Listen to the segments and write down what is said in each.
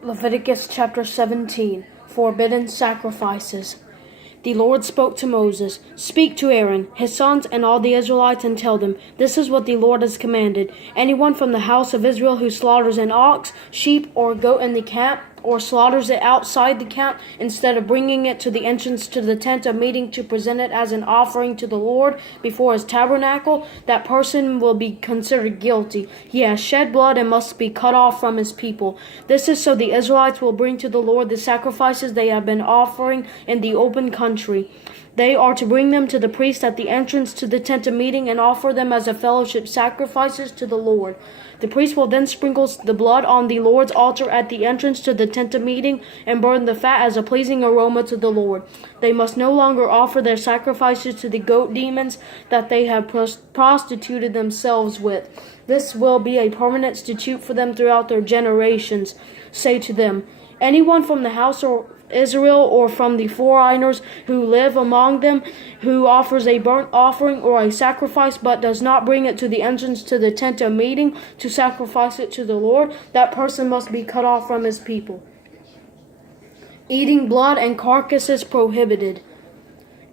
Leviticus Chapter 17, Forbidden Sacrifices. The Lord spoke to Moses, "Speak to Aaron, his sons, and all the Israelites, and tell them, this is what the Lord has commanded. Anyone from the house of Israel who slaughters an ox, sheep, or goat in the camp, or slaughters it outside the camp, instead of bringing it to the entrance to the tent of meeting to present it as an offering to the Lord before his tabernacle, that person will be considered guilty. He has shed blood and must be cut off from his people. This is so the Israelites will bring to the Lord the sacrifices they have been offering in the open country. They are to bring them to the priest at the entrance to the tent of meeting and offer them as a fellowship sacrifices to the Lord. The priest will then sprinkle the blood on the Lord's altar at the entrance to the tent of meeting and burn the fat as a pleasing aroma to the Lord. They must no longer offer their sacrifices to the goat demons that they have prostituted themselves with. This will be a permanent statute for them throughout their generations. Say to them, anyone from the house of Israel or from the foreigners who live among them who offers a burnt offering or a sacrifice but does not bring it to the entrance to the tent of meeting to sacrifice it to the Lord, that person must be cut off from his people. Eating blood and carcasses prohibited.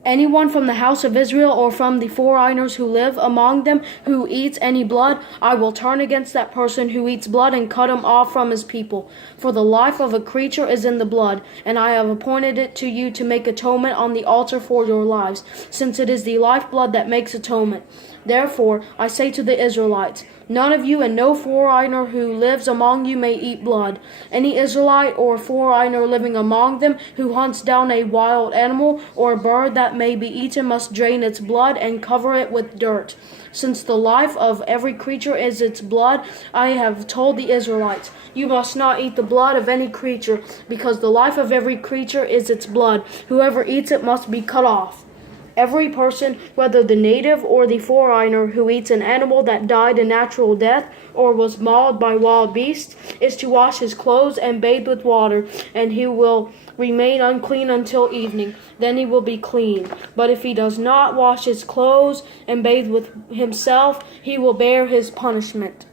Anyone from the house of Israel or from the foreigners who live among them who eats any blood, I will turn against that person who eats blood and cut him off from his people. For the life of a creature is in the blood, and I have appointed it to you to make atonement on the altar for your lives, since it is the lifeblood that makes atonement. Therefore, I say to the Israelites, none of you and no foreigner who lives among you may eat blood. Any Israelite or foreigner living among them who hunts down a wild animal or a bird that may be eaten must drain its blood and cover it with dirt. Since the life of every creature is its blood, I have told the Israelites, you must not eat the blood of any creature, because the life of every creature is its blood. Whoever eats it must be cut off. Every person, whether the native or the foreigner, who eats an animal that died a natural death or was mauled by wild beasts, is to wash his clothes and bathe with water, and he will remain unclean until evening. Then he will be clean. But if he does not wash his clothes and bathe with himself, he will bear his punishment.